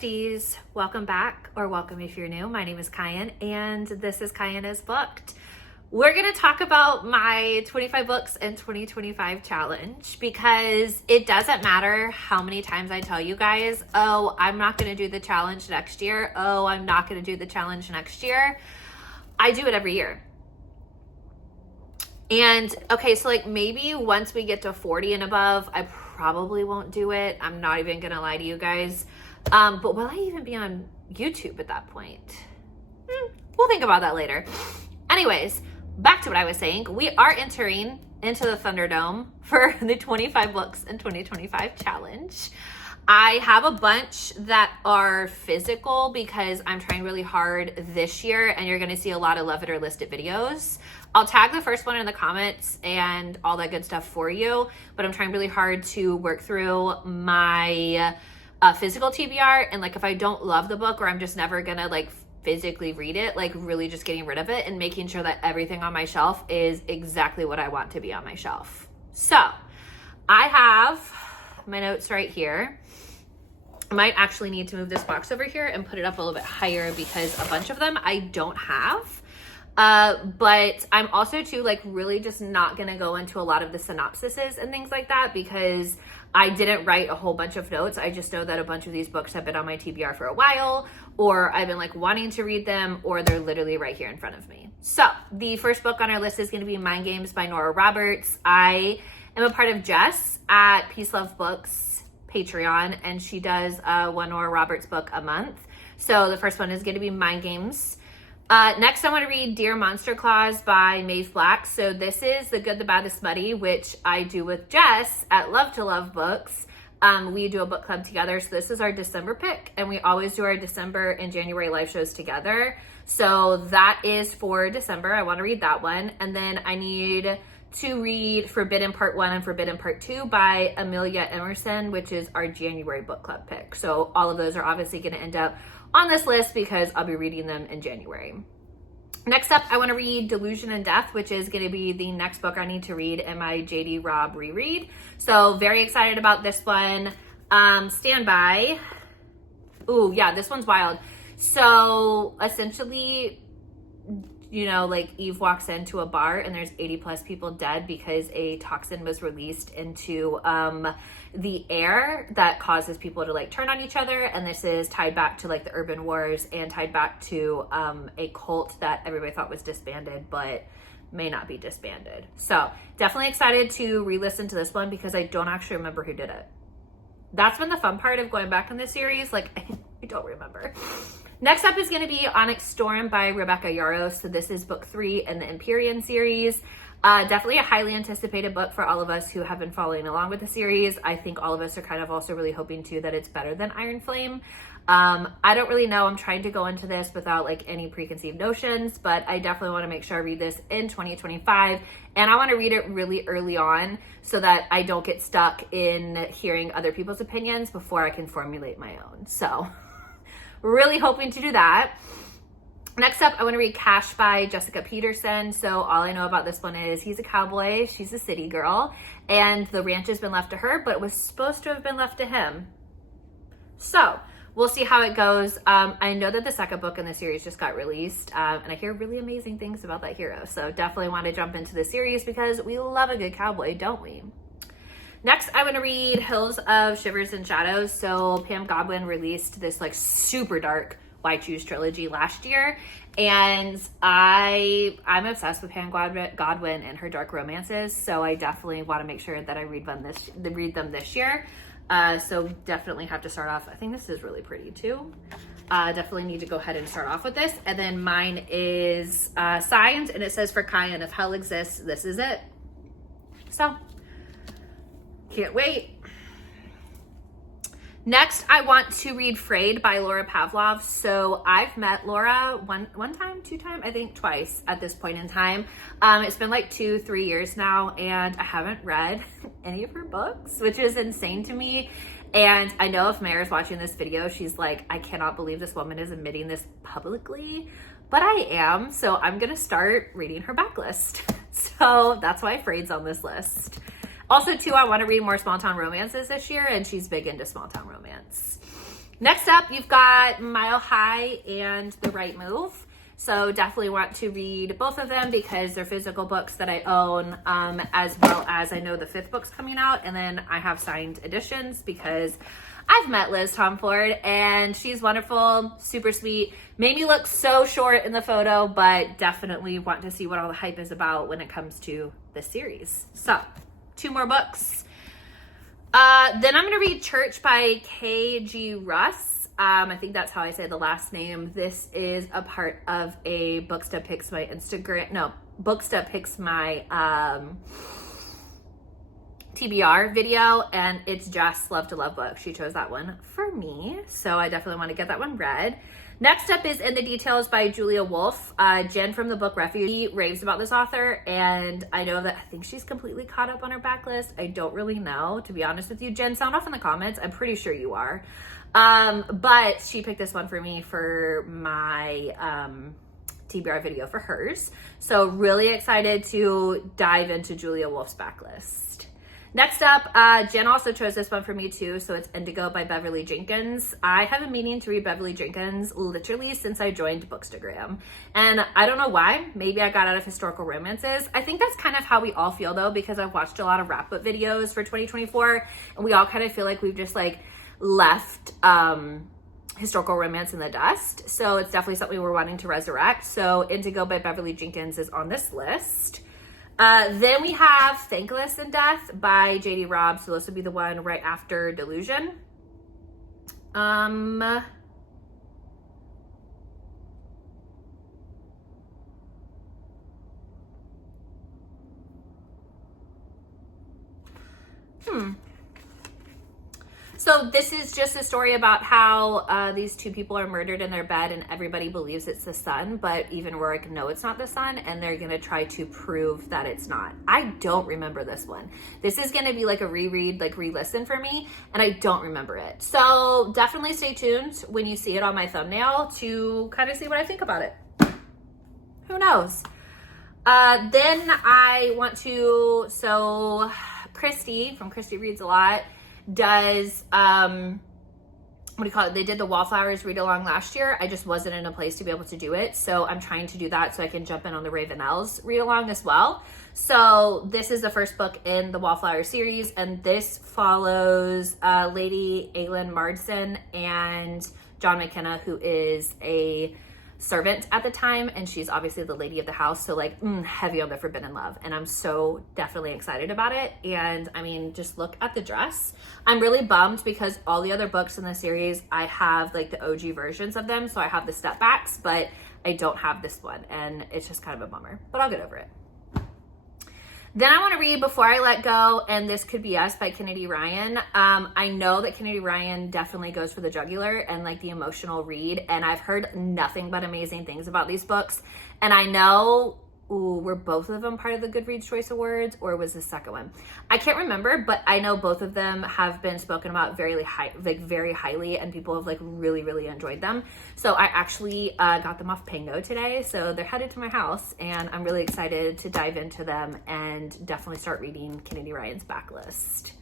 Besties, welcome back, or welcome if you're new. My name is Kyan, and this is Kyan is Booked. We're going to talk about my 25 books in 2025 challenge, because it doesn't matter how many times I tell you guys, oh, I'm not going to do the challenge next year. Oh, I'm not going to do the challenge next year. I do it every year. And okay, so like maybe once we get to 40 and above, I probably won't do it. I'm not even going to lie to you guys. But will I even be on YouTube at that point? We'll think about that later. Anyways, back to what I was saying. We are entering into the Thunderdome for the 25 books in 2025 challenge. I have a bunch that are physical because I'm trying really hard this year, and you're going to see a lot of Love It or List It videos. I'll tag the first one in the comments and all that good stuff for you, but I'm trying really hard to work through my physical TBR, and like if I don't love the book or I'm just never gonna like physically read it, like really just getting rid of it and making sure that everything on my shelf is exactly what I want to be on my shelf. So I have my notes right here. I might actually need to move this box over here and put it up a little bit higher because a bunch of them I don't have. But I'm also too like really just not gonna go into a lot of the synopsises and things like that because I didn't write a whole bunch of notes. I just know that a bunch of these books have been on my TBR for a while, or I've been like wanting to read them, or they're literally right here in front of me. So the first book on our list is going to be Mind Games by Nora Roberts. I am a part of Jess at Peace Love Books Patreon, and she does one Nora Roberts book a month. So the first one is going to be Mind Games. Next, I want to read Dear Monster Claws by Maeve Black. So this is The Good, the Bad, the Smutty, which I do with Jess at Love to Love Books. We do a book club together. So this is our December pick, and we always do our December and January live shows together. So that is for December. I want to read that one. And then I need to read Forbidden Part 1 and Forbidden Part 2 by Amelia Emerson, which is our January book club pick. So all of those are obviously going to end up on this list because I'll be reading them in January. Next up, I want to read Delusion and Death, which is going to be the next book I need to read in my J.D. Robb reread. So very excited about this one. Stand by. Ooh, yeah, this one's wild. So essentially, you know, like Eve walks into a bar and there's 80 plus people dead because a toxin was released into the air that causes people to like turn on each other. And this is tied back to like the urban wars and tied back to a cult that everybody thought was disbanded, but may not be disbanded. So definitely excited to re-listen to this one because I don't actually remember who did it. That's been the fun part of going back in this series. Like, I don't remember. Next up is going to be Onyx Storm by Rebecca Yarros. So this is book 3 in the Empyrean series. Definitely a highly anticipated book for all of us who have been following along with the series. I think all of us are kind of also really hoping too that it's better than Iron Flame. I don't really know. I'm trying to go into this without like any preconceived notions, but I definitely want to make sure I read this in 2025. And I want to read it really early on so that I don't get stuck in hearing other people's opinions before I can formulate my own. So really hoping to do that. Next up, I want to read Cash by Jessica Peterson. So all I know about this one is he's a cowboy, she's a city girl, and the ranch has been left to her, but it was supposed to have been left to him. So we'll see how it goes. I know that the second book in the series just got released, and I hear really amazing things about that hero. So definitely want to jump into the series because we love a good cowboy, don't we? Next, I want to read Hills of Shivers and Shadows. So Pam Godwin released this like super dark Why Choose trilogy last year, and I'm obsessed with Pam Godwin and her dark romances. So I definitely want to make sure that I read them this year. So definitely have to start off. I think this is really pretty too. Definitely need to go ahead and start off with this. And then mine is signed, and it says for Kyan, if hell exists, this is it. So can't wait. Next, I want to read Frayed by Laura Pavlov. So I've met Laura one time, two times, I think twice at this point in time. It's been like 2-3 years now, and I haven't read any of her books, which is insane to me. And I know if Mare's watching this video, she's like, I cannot believe this woman is admitting this publicly, but I am. So I'm going to start reading her backlist. So that's why Frayed's on this list. Also, too, I want to read more small town romances this year, and she's big into small town romance. Next up, you've got Mile High and The Right Move. So definitely want to read both of them because they're physical books that I own, as well as I know the 5th book's coming out. And then I have signed editions because I've met Liz Tomford and she's wonderful, super sweet. Made me look so short in the photo, but definitely want to see what all the hype is about when it comes to the series. So 2 more books. Then I'm going to read Church by K.G. Russ. I think that's how I say the last name. This is a part of a Booksta Picks My Instagram. No, Booksta Picks My TBR video, and it's Jess Love to Love book. She chose that one for me, so I definitely want to get that one read. Next up is In the Details by Julia Wolf. Jenn from the book Refuge raves about this author, and I know that I think she's completely caught up on her backlist. I don't really know, to be honest with you. Jenn, sound off in the comments. I'm pretty sure you are. But she picked this one for me for my TBR video for hers. So really excited to dive into Julia Wolf's backlist. Next up, Jenn also chose this one for me too, so it's Indigo by Beverly Jenkins. I have been meaning to read Beverly Jenkins literally since I joined Bookstagram. And I don't know why, maybe I got out of historical romances. I think that's kind of how we all feel though, because I've watched a lot of wrap-up videos for 2024, and we all kind of feel like we've just like left historical romance in the dust. So it's definitely something we're wanting to resurrect. So Indigo by Beverly Jenkins is on this list. Then we have Thankless in Death by J.D. Robb. So this would be the one right after Delusion. So this is just a story about how these 2 people are murdered in their bed and everybody believes it's the son, but even Rourke know it's not the son, and they're going to try to prove that it's not. I don't remember this one. This is going to be like a reread, like re-listen for me, and I don't remember it. So definitely stay tuned when you see it on my thumbnail to kind of see what I think about it. Who knows? Then I want to, so Christy from Christy Reads a Lot does they did the Wallflowers read along last year. I just wasn't in a place to be able to do it, so I'm trying to do that so I can jump in on the Ravenells read along as well. So this is the first book in the Wallflower series, and this follows Lady Aylin Marsden and John McKenna, who is a servant at the time, and she's obviously the lady of the house, so like heavy on the forbidden love, and I'm so definitely excited about it. And I mean, just look at the dress. I'm really bummed because all the other books in the series I have like the OG versions of them, so I have the step backs, but I don't have this one, and it's just kind of a bummer, but I'll get over it. Then I want to read Before I Let Go and This Could Be Us by Kennedy Ryan. I know that Kennedy Ryan definitely goes for the jugular and like the emotional read, and I've heard nothing but amazing things about these books. And I know, were both of them part of the Goodreads Choice Awards, or was the second one? I can't remember, but I know both of them have been spoken about very highly, and people have like really, really enjoyed them. So I actually got them off Pango today, so they're headed to my house, and I'm really excited to dive into them and definitely start reading Kennedy Ryan's backlist.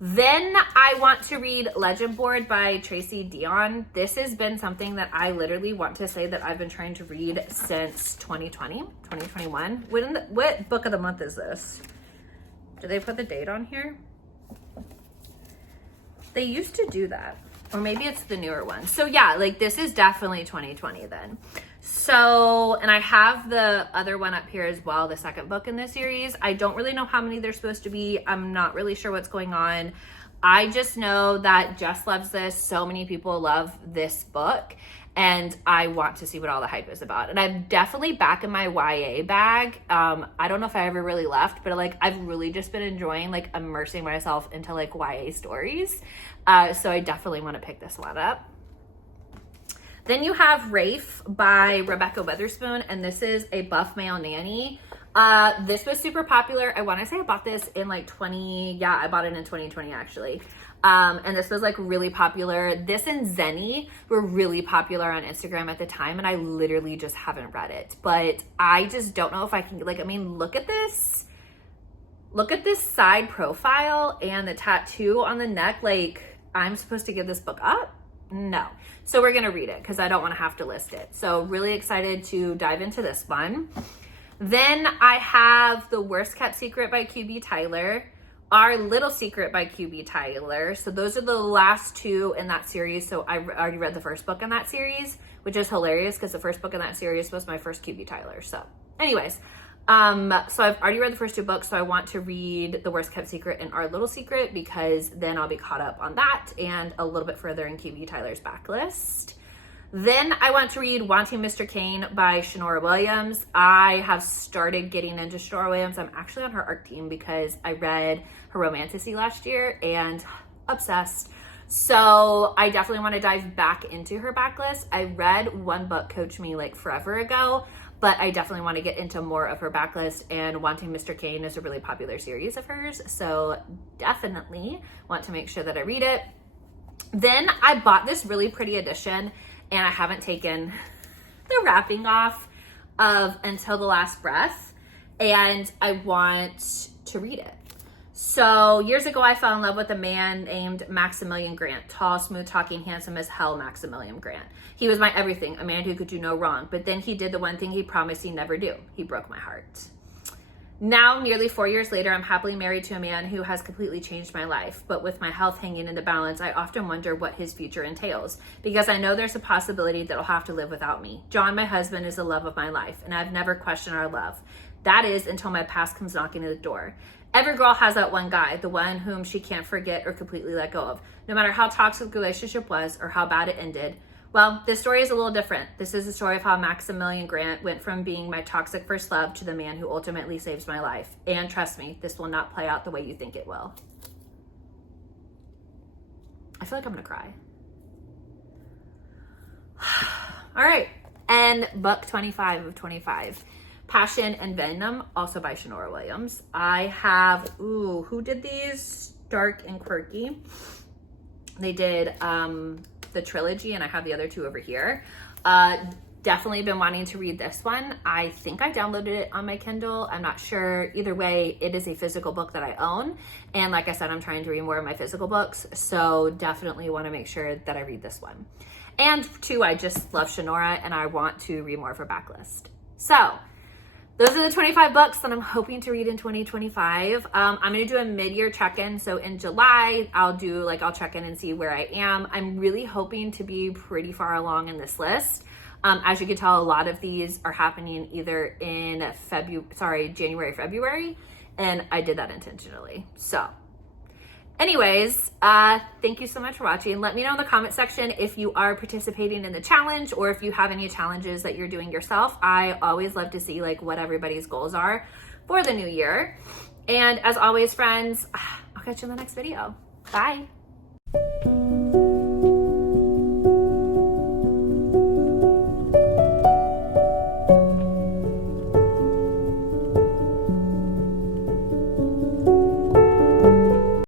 Then I want to read Legend Board by Tracy Dion. This has been something that I literally want to say that I've been trying to read since 2021. What book of the month is this? Do they put the date on here? They used to do that. Or maybe it's the newer one. So yeah, like this is definitely 2020 then. So, and I have the other one up here as well, the second book in this series. I don't really know how many there's supposed to be. I'm not really sure what's going on. I just know that Jess loves this. So many people love this book, and I want to see what all the hype is about. And I'm definitely back in my YA bag. I don't know if I ever really left, but like I've really just been enjoying like immersing myself into like YA stories. So I definitely want to pick this one up. Then you have Rafe by Rebecca Weatherspoon, and this is a buff male nanny. This was super popular. I want to say I bought this in like I bought it in 2020 actually. And this was like really popular. This and Zenny were really popular on Instagram at the time, and I literally just haven't read it. But I just don't know if I can, like, I mean, look at this. Look at this side profile and the tattoo on the neck. Like, I'm supposed to give this book up. No. So we're going to read it because I don't want to have to list it. So really excited to dive into this one. Then I have The Worst Kept Secret by QB Tyler, Our Little Secret by QB Tyler. So those are the last two in that series. So I already read the first book in that series, which is hilarious because the first book in that series was my first QB Tyler. So anyways, so I've already read the first two books. So I want to read The Worst Kept Secret and Our Little Secret because then I'll be caught up on that and a little bit further in QB Tyler's backlist. Then I want to read Wanting Mr. Kane by Nora Williams. I have started getting into Nora Williams. I'm actually on her art team because I read her Romantasy last year and obsessed. So I definitely want to dive back into her backlist. I read one book, Coach Me, like forever ago, but I definitely want to get into more of her backlist, and Wanting Mr. Kane is a really popular series of hers. So definitely want to make sure that I read it. Then I bought this really pretty edition and I haven't taken the wrapping off of Until the Last Breath, and I want to read it. So years ago, I fell in love with a man named Maximilian Grant, tall, smooth talking, handsome as hell Maximilian Grant. He was my everything, a man who could do no wrong, but then he did the one thing he promised he'd never do. He broke my heart. Now, nearly 4 years later, I'm happily married to a man who has completely changed my life. But with my health hanging in the balance, I often wonder what his future entails, because I know there's a possibility that he'll have to live without me. John, my husband, is the love of my life, and I've never questioned our love. That is, until my past comes knocking at the door. Every girl has that one guy, the one whom she can't forget or completely let go of, no matter how toxic the relationship was or how bad it ended. Well, this story is a little different. This is the story of how Maximilian Grant went from being my toxic first love to the man who ultimately saves my life. And trust me, this will not play out the way you think it will. I feel like I'm gonna cry. All right, and book 25 of 25. Passion and Venom, also by Nora Williams. I have, who did these? Dark and Quirky. They did the trilogy, and I have the other two over here. Definitely been wanting to read this one. I think I downloaded it on my Kindle. I'm not sure. Either way, it is a physical book that I own. And like I said, I'm trying to read more of my physical books. So definitely want to make sure that I read this one. And two, I just love Nora and I want to read more of her backlist. So those are the 25 books that I'm hoping to read in 2025. I'm going to do a mid-year check-in. So in July, I'll check in and see where I am. I'm really hoping to be pretty far along in this list. As you can tell, a lot of these are happening either in January, February, and I did that intentionally. So anyways, thank you so much for watching. Let me know in the comment section if you are participating in the challenge or if you have any challenges that you're doing yourself. I always love to see what everybody's goals are for the new year. And as always, friends, I'll catch you in the next video. Bye.